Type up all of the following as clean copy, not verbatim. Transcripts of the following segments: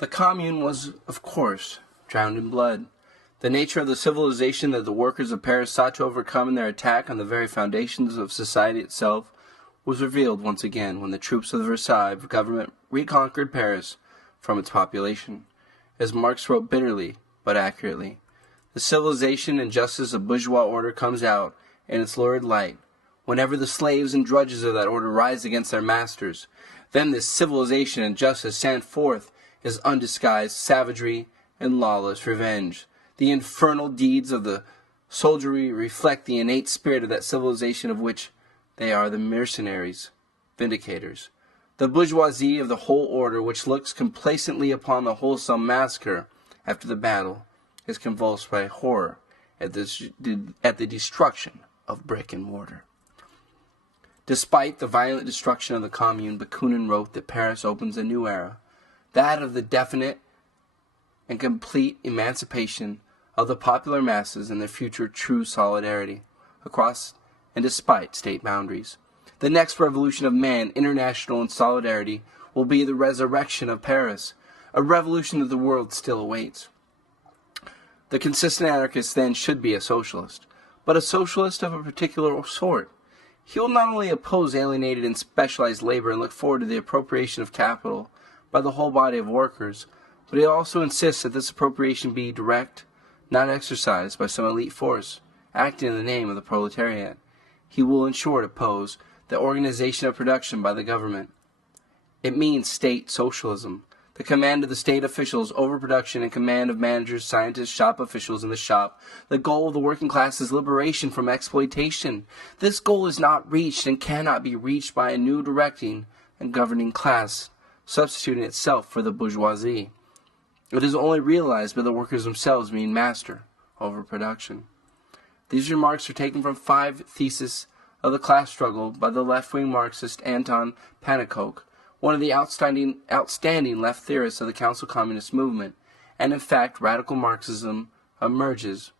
The commune was, of course, drowned in blood. The nature of the civilization that the workers of Paris sought to overcome in their attack on the very foundations of society itself was revealed once again when the troops of the Versailles government reconquered Paris from its population. As Marx wrote bitterly, but accurately, the civilization and justice of bourgeois order comes out in its lurid light whenever the slaves and drudges of that order rise against their masters. Then this civilization and justice stand forth as undisguised savagery and lawless revenge. The infernal deeds of the soldiery reflect the innate spirit of that civilization of which they are the mercenaries, vindicators. The bourgeoisie of the whole order, which looks complacently upon the wholesome massacre after the battle, is convulsed by horror at the destruction of brick and mortar. Despite the violent destruction of the Commune, Bakunin wrote that Paris opens a new era, that of the definite and complete emancipation of the popular masses and their future true solidarity across and despite state boundaries. The next revolution of man, international in solidarity, will be the resurrection of Paris, a revolution that the world still awaits. The consistent anarchist then should be a socialist, but a socialist of a particular sort. He will not only oppose alienated and specialized labor and look forward to the appropriation of capital by the whole body of workers, but he also insists that this appropriation be direct, not exercised by some elite force, acting in the name of the proletariat. He will in short oppose the organization of production by the government. It means state socialism, the command of the state officials over production and command of managers, scientists, shop officials in the shop. The goal of the working class is liberation from exploitation. This goal is not reached and cannot be reached by a new directing and governing class, substituting itself for the bourgeoisie. It is only realized by the workers themselves being master over production. These remarks are taken from 5 theses of the class struggle by the left-wing Marxist Anton Pannekoek, one of the outstanding left theorists of the Council Communist movement, and in fact radical Marxism merges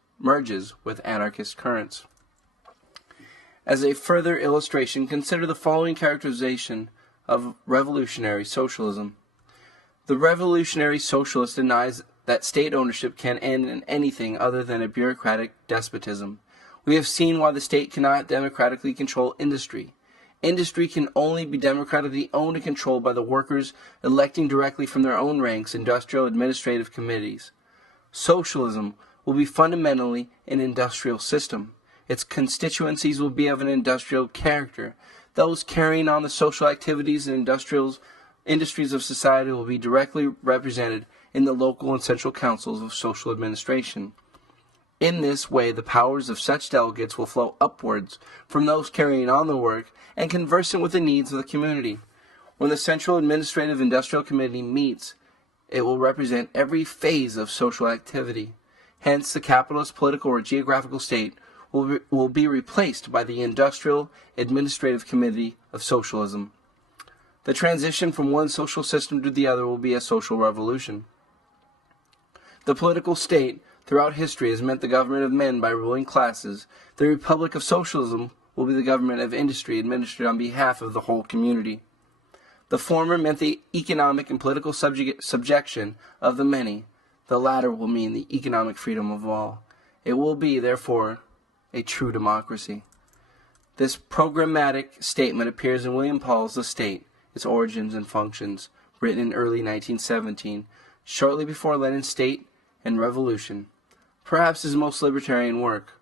with anarchist currents. As a further illustration, consider the following characterization of revolutionary socialism. The revolutionary socialist denies that state ownership can end in anything other than a bureaucratic despotism. We have seen why the state cannot democratically control industry. Industry can only be democratically owned and controlled by the workers electing directly from their own ranks industrial administrative committees. Socialism will be fundamentally an industrial system. Its constituencies will be of an industrial character. Those carrying on the social activities and industries of society will be directly represented in the local and central councils of social administration. In this way, the powers of such delegates will flow upwards from those carrying on the work and conversant with the needs of the community. When the Central Administrative Industrial Committee meets, it will represent every phase of social activity. Hence, the capitalist political or geographical state will be replaced by the Industrial Administrative Committee of Socialism. The transition from one social system to the other will be a social revolution. The political state throughout history has meant the government of men by ruling classes. The Republic of Socialism will be the government of industry administered on behalf of the whole community. The former meant the economic and political subjection of the many. The latter will mean the economic freedom of all. It will be, therefore, a true democracy. This programmatic statement appears in William Paul's The State, Its Origins and Functions, written in early 1917, shortly before Lenin's State and Revolution, perhaps his most libertarian work.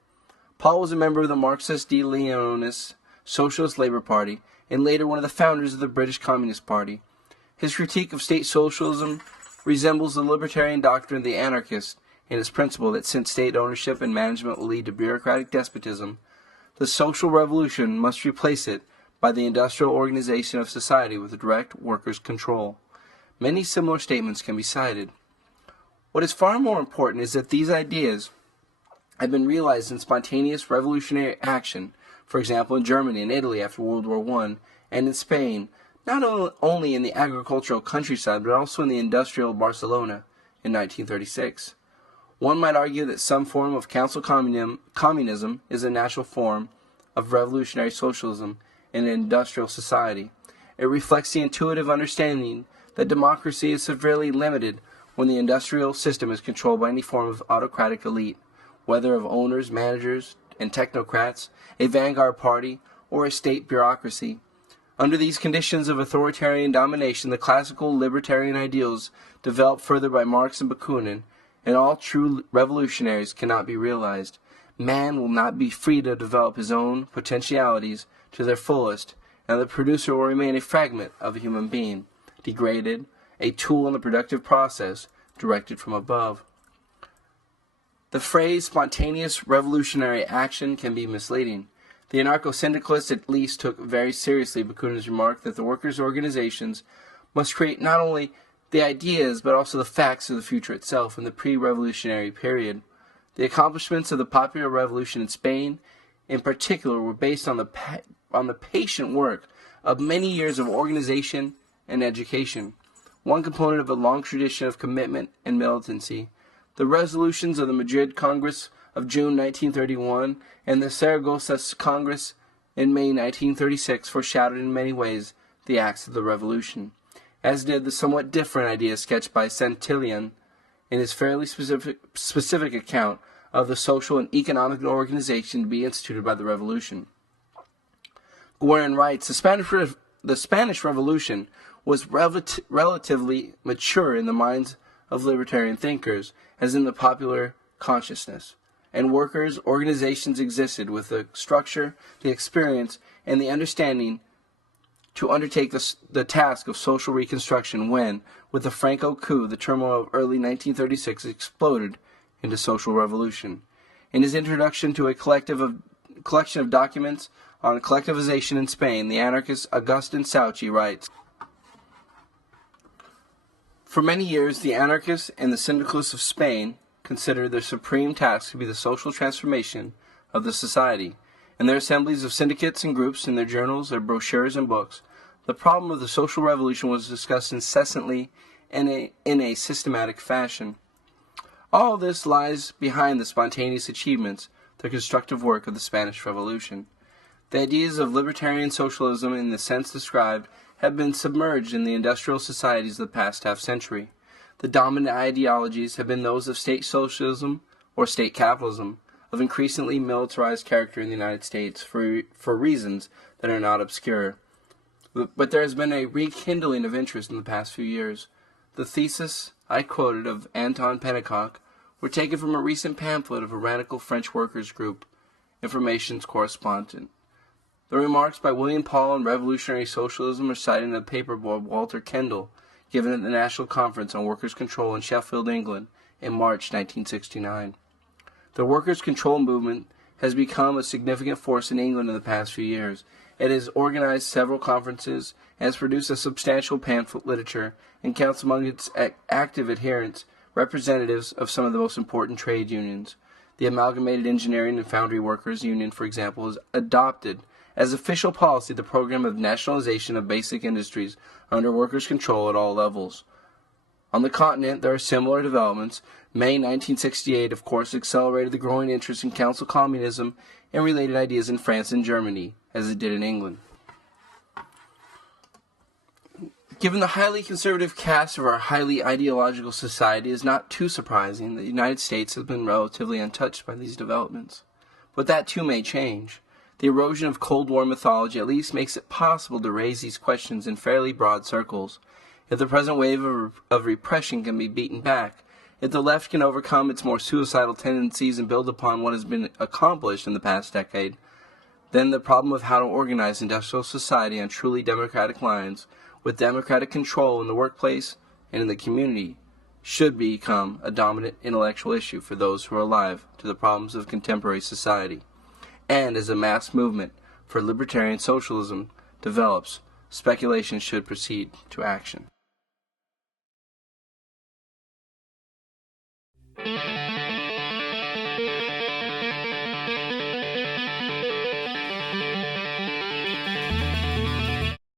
Paul was a member of the Marxist-de-Leninist Socialist Labour Party, and later one of the founders of the British Communist Party. His critique of state socialism resembles the libertarian doctrine of the anarchist in its principle that since state ownership and management will lead to bureaucratic despotism, the social revolution must replace it by the industrial organization of society with direct workers' control. Many similar statements can be cited. What is far more important is that these ideas have been realized in spontaneous revolutionary action, for example in Germany and Italy after World War I, and in Spain, not only in the agricultural countryside but also in the industrial Barcelona in 1936. One might argue that some form of council communism is a natural form of revolutionary socialism in an industrial society. It reflects the intuitive understanding that democracy is severely limited when the industrial system is controlled by any form of autocratic elite, whether of owners, managers, and technocrats, a vanguard party, or a state bureaucracy. Under these conditions of authoritarian domination, the classical libertarian ideals developed further by Marx and Bakunin, and all true revolutionaries, cannot be realized. Man will not be free to develop his own potentialities to their fullest, and the producer will remain a fragment of a human being, degraded, a tool in the productive process, directed from above. The phrase spontaneous revolutionary action can be misleading. The anarcho-syndicalists at least took very seriously Bakunin's remark that the workers' organizations must create not only the ideas but also the facts of the future itself in the pre-revolutionary period. The accomplishments of the popular revolution in Spain, in particular, were based on the patient work of many years of organization and education, one component of a long tradition of commitment and militancy. The resolutions of the Madrid Congress of June 1931 and the Saragossa Congress in May 1936 foreshadowed in many ways the acts of the revolution, as did the somewhat different ideas sketched by Santillán in his fairly specific account of the social and economic organization to be instituted by the revolution. Guerin writes, the Spanish Revolution was relatively mature in the minds of libertarian thinkers, as in the popular consciousness, and workers' organizations existed with the structure, the experience, and the understanding to undertake the task of social reconstruction when, with the Franco coup, the turmoil of early 1936 exploded into social revolution. In his introduction to a collection of documents on collectivization in Spain, the anarchist Agustin Souchy writes, "For many years, the anarchists and the syndicalists of Spain considered their supreme task to be the social transformation of the society. In their assemblies of syndicates and groups, in their journals, their brochures and books, the problem of the social revolution was discussed incessantly and in a systematic fashion. All this lies behind the spontaneous achievements, the constructive work of the Spanish Revolution. The ideas of libertarian socialism, in the sense described, have been submerged in the industrial societies of the past half-century. The dominant ideologies have been those of state socialism or state capitalism, of increasingly militarized character in the United States for reasons that are not obscure. But there has been a rekindling of interest in the past few years. The thesis I quoted of Anton Pennecock were taken from a recent pamphlet of a radical French workers' group, Information's correspondent. The remarks by William Paul on revolutionary socialism are cited in a paper by Walter Kendall, given at the National Conference on Workers' Control in Sheffield, England, in March 1969. The workers' control movement has become a significant force in England in the past few years. It has organized several conferences and has produced a substantial pamphlet literature and counts among its active adherents representatives of some of the most important trade unions. The Amalgamated Engineering and Foundry Workers Union, for example, has adopted as official policy the program of nationalization of basic industries under workers' control at all levels. On the continent, there are similar developments. May 1968, of course, accelerated the growing interest in council communism and related ideas in France and Germany, as it did in England. Given the highly conservative cast of our highly ideological society, it is not too surprising that the United States has been relatively untouched by these developments. But that too may change. The erosion of Cold War mythology at least makes it possible to raise these questions in fairly broad circles. If the present wave of repression can be beaten back, if the left can overcome its more suicidal tendencies and build upon what has been accomplished in the past decade, then the problem of how to organize industrial society on truly democratic lines, with democratic control in the workplace and in the community, should become a dominant intellectual issue for those who are alive to the problems of contemporary society. And as a mass movement for libertarian socialism develops, speculation should proceed to action.